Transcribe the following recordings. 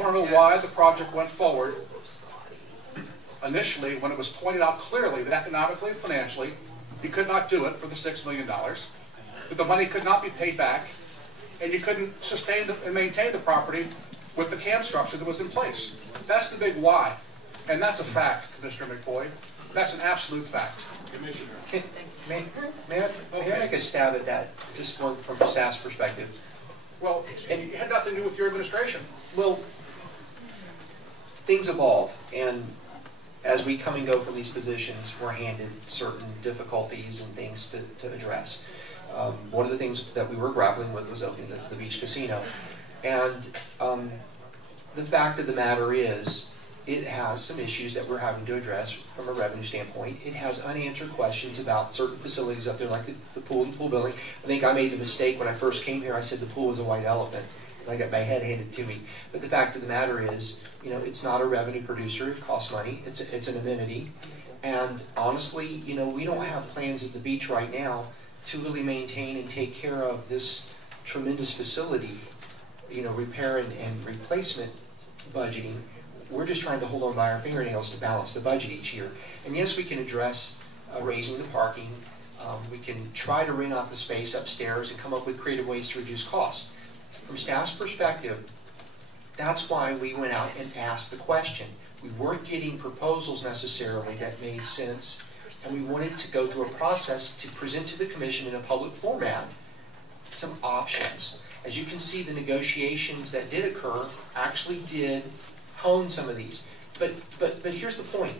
I want to know why the project went forward initially when it was pointed out clearly that economically and financially you could not do it for the $6 million, that the money could not be paid back, and you couldn't sustain and maintain the property with the CAM structure that was in place. That's the big why. And that's a fact, Commissioner McBoyd. That's an absolute fact. Commissioner. May I make a stab at that, just from staff's perspective? Well, it had nothing to do with your administration. Well, things evolve, and as we come and go from these positions, we're handed certain difficulties and things to address. One of the things that we were grappling with was opening the beach casino. And the fact of the matter is, it has some issues that we're having to address from a revenue standpoint. It has unanswered questions about certain facilities up there, like the pool and pool building. I think I made the mistake when I first came here. I said the pool was a white elephant, and I got my head handed to me. But the fact of the matter is, you know, it's not a revenue producer. It costs money. It's an amenity. And honestly, you know, we don't have plans at the beach right now to really maintain and take care of this tremendous facility, you know, repair and replacement budgeting. We're just trying to hold on by our fingernails to balance the budget each year. And yes, we can address raising the parking. We can try to rent out the space upstairs and come up with creative ways to reduce costs. From staff's perspective, that's why we went out and asked the question. We weren't getting proposals necessarily that made sense, and we wanted to go through a process to present to the commission in a public format some options. As you can see, the negotiations that did occur actually did hone some of these. But here's the point.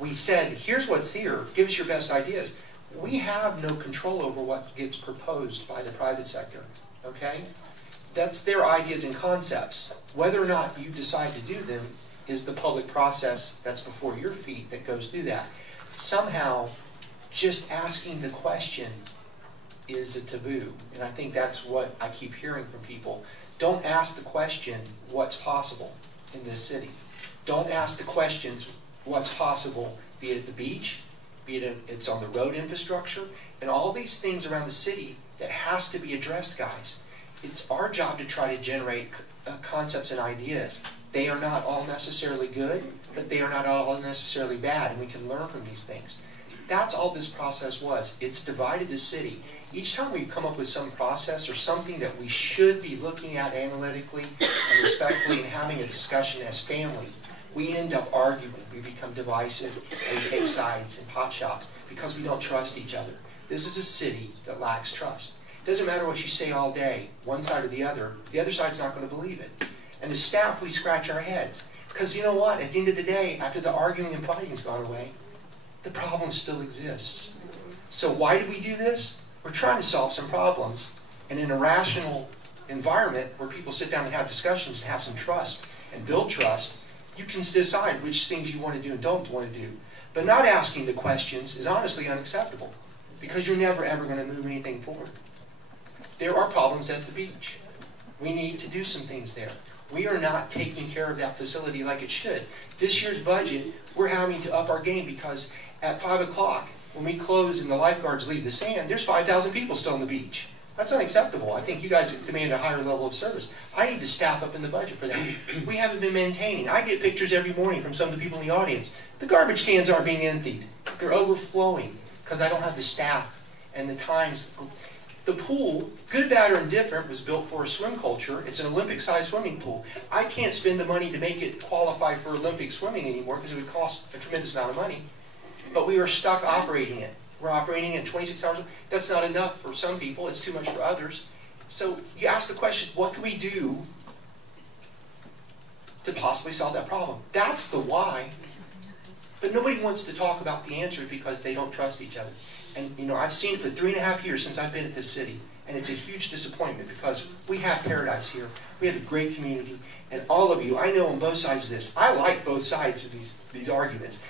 We said, here's what's here, give us your best ideas. We have no control over what gets proposed by the private sector, okay? That's their ideas and concepts. Whether or not you decide to do them is the public process that's before your feet that goes through that. Somehow, just asking the question is a taboo, and I think that's what I keep hearing from people. Don't ask the question, what's possible in this city? Don't ask the questions, what's possible, be it at the beach, be it it's on the road infrastructure, and all these things around the city that has to be addressed, guys. It's our job to try to generate concepts and ideas. They are not all necessarily good, but they are not all necessarily bad, and we can learn from these things. That's all this process was. It's divided the city. Each time we come up with some process or something that we should be looking at analytically and respectfully and having a discussion as family, we end up arguing. We become divisive and we take sides and pot shots because we don't trust each other. This is a city that lacks trust. It doesn't matter what you say all day, one side or the other side's not going to believe it. And as staff, we scratch our heads. Because you know what? At the end of the day, after the arguing and fighting's gone away, the problem still exists. So why do we do this? We're trying to solve some problems. And in a rational environment where people sit down and have discussions and have some trust and build trust, you can decide which things you want to do and don't want to do. But not asking the questions is honestly unacceptable because you're never ever going to move anything forward. There are problems at the beach. We need to do some things there. We are not taking care of that facility like it should. This year's budget, we're having to up our game because at 5 o'clock, when we close and the lifeguards leave the sand, there's 5,000 people still on the beach. That's unacceptable. I think you guys demand a higher level of service. I need to staff up in the budget for that. We haven't been maintaining. I get pictures every morning from some of the people in the audience. The garbage cans aren't being emptied. They're overflowing because I don't have the staff and the times. The pool, good, bad, or indifferent, was built for a swim culture. It's an Olympic-sized swimming pool. I can't spend the money to make it qualify for Olympic swimming anymore because it would cost a tremendous amount of money. But we are stuck operating it. We're operating it 26 hours. That's not enough for some people. It's too much for others. So you ask the question, what can we do to possibly solve that problem? That's the why. But nobody wants to talk about the answer because they don't trust each other. And you know, I've seen it for 3.5 years since I've been at this city. And it's a huge disappointment because we have paradise here. We have a great community. And all of you, I know on both sides of this, I like both sides of these arguments.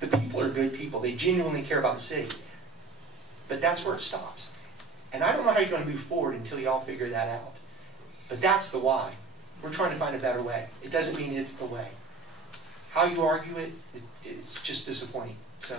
The people are good people. They genuinely care about the city. But that's where it stops. And I don't know how you're going to move forward until you all figure that out. But that's the why. We're trying to find a better way. It doesn't mean it's the way. How you argue it, it's just disappointing. So.